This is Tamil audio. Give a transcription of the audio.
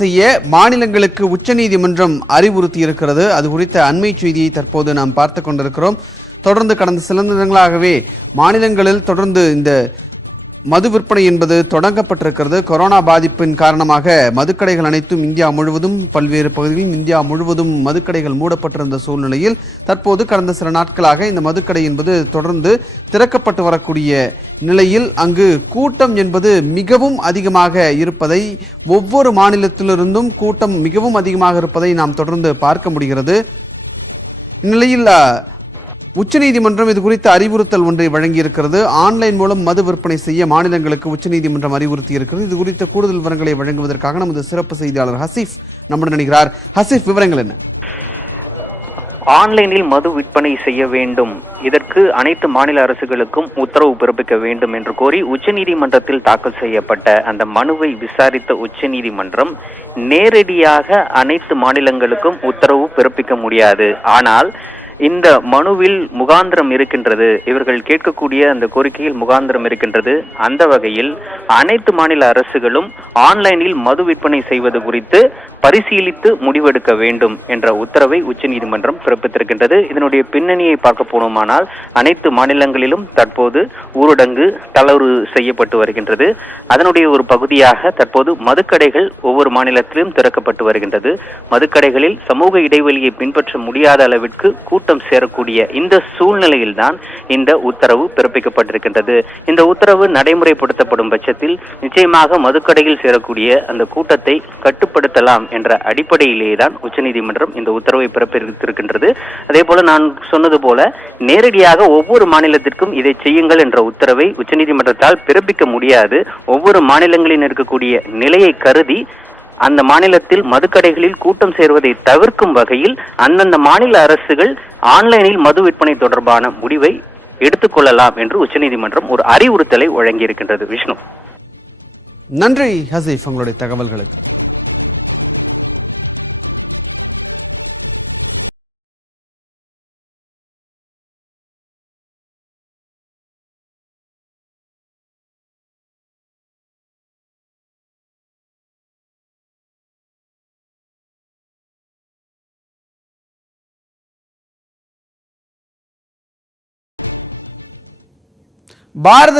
செய்ய மாநிலங்களுக்கு உச்சநீதிமன்றம் அறிவுறுத்தி இருக்கிறது. அது குறித்த அண்மை செய்தியை தற்போது நாம் பார்த்து கொண்டிருக்கிறோம். தொடர்ந்து கடந்த சில தினங்களாகவே மாநிலங்களில் தொடர்ந்து இந்த மது விற்பனை என்பது தொடங்கப்பட்டிருக்கிறது. கொரோனா பாதிப்பின் காரணமாக மதுக்கடைகள் அனைத்தும் இந்தியா முழுவதும் பல்வேறு பகுதிகளில் இந்தியா முழுவதும் மதுக்கடைகள் மூடப்பட்டிருந்த சூழ்நிலையில் தற்போது கடந்த சில நாட்களாக இந்த மதுக்கடை என்பது தொடர்ந்து திறக்கப்பட்டு வரக்கூடிய நிலையில் அங்கு கூட்டம் என்பது மிகவும் அதிகமாக இருப்பதை, ஒவ்வொரு மாநிலத்திலிருந்தும் கூட்டம் மிகவும் அதிகமாக இருப்பதை நாம் தொடர்ந்து பார்க்க முடிகிறது. இந்நிலையில் உச்சநீதிமன்றம் இது குறித்த அறிவுறுத்தல் ஒன்றை வழங்கியிருக்கிறது. ஆன்லைன் மூலம் மது விற்பனை செய்ய மாநிலங்களுக்கு உச்சநீதிமன்றம் அறிவுறுத்தி இருக்கிறது. இது குறித்த கூடுதல் விவரங்களை வழங்குவதற்காக நமது சிறப்பு செய்தியாளர் ஹசீஃப் நம்முடன் இணைகிறார். ஹசீஃப், விவரங்கள் என்ன? ஆன்லைனில் மது விற்பனை செய்ய வேண்டும், இதற்கு அனைத்து மாநில அரசுகளுக்கும் உத்தரவு பிறப்பிக்க வேண்டும் என்று கோரி உச்சநீதிமன்றத்தில் தாக்கல் செய்யப்பட்ட அந்த மனுவை விசாரித்த உச்சநீதிமன்றம் நேரடியாக அனைத்து மாநிலங்களுக்கும் உத்தரவு பிறப்பிக்க முடியாது. ஆனால் இந்த மனுவில் முகாந்திரம் இருக்கின்றது, இவர்கள் கேட்கக்கூடிய அந்த கோரிக்கையில் முகாந்திரம் இருக்கின்றது. அந்த வகையில் அனைத்து மாநில அரசுகளும் ஆன்லைனில் மது விற்பனை செய்வது குறித்து பரிசீலித்து முடிவெடுக்க வேண்டும் என்ற உத்தரவை உச்சநீதிமன்றம் பிறப்பித்திருக்கின்றது. இதனுடைய பின்னணியை பார்க்க போனோமானால் அனைத்து மாநிலங்களிலும் தற்போது ஊரடங்கு தளர்வு செய்யப்பட்டு வருகின்றது. அதனுடைய ஒரு பகுதியாக தற்போது மதுக்கடைகள் ஒவ்வொரு மாநிலத்திலும் திறக்கப்பட்டு வருகின்றது. மதுக்கடைகளில் சமூக இடைவெளியை பின்பற்ற முடியாத அளவிற்கு கூட்டம் சேரக்கூடிய இந்த சூழ்நிலையில்தான் இந்த உத்தரவு பிறப்பிக்கப்பட்டிருக்கின்றது. இந்த உத்தரவு நடைமுறைப்படுத்தப்படும் பட்சத்தில் நிச்சயமாக மதுக்கடையில் சேரக்கூடிய அந்த கூட்டத்தை கட்டுப்படுத்தலாம் என்ற அடிப்படையிலேயே தான் உச்சநீதிமன்றம் இந்த உத்தரவை பிறப்பித்திருக்கின்றது. அதே போல நான் சொன்னது போல நேரடியாக ஒவ்வொரு மாநிலத்திற்கும் இதை செய்யுங்கள் என்ற உத்தரவை உச்சநீதிமன்றத்தால் பிறப்பிக்க முடியாது. ஒவ்வொரு மாநிலங்களில் இருக்கக்கூடிய நிலையை கருதி அந்த மாநிலத்தில் மதுக்கடைகளில் கூட்டம் சேர்வதை தவிர்க்கும் வகையில் அந்தந்த மாநில அரசுகள் ஆன்லைனில் மது விற்பனை தொடர்பான முடிவை எடுத்துக்கொள்ளலாம் என்று உச்சநீதிமன்றம் ஒரு அறிவுறுத்தலை வழங்கியிருக்கின்றது. விஷ்ணு, நன்றி ஹசீஃப், உங்களுடைய தகவல்களுக்கு. பாரத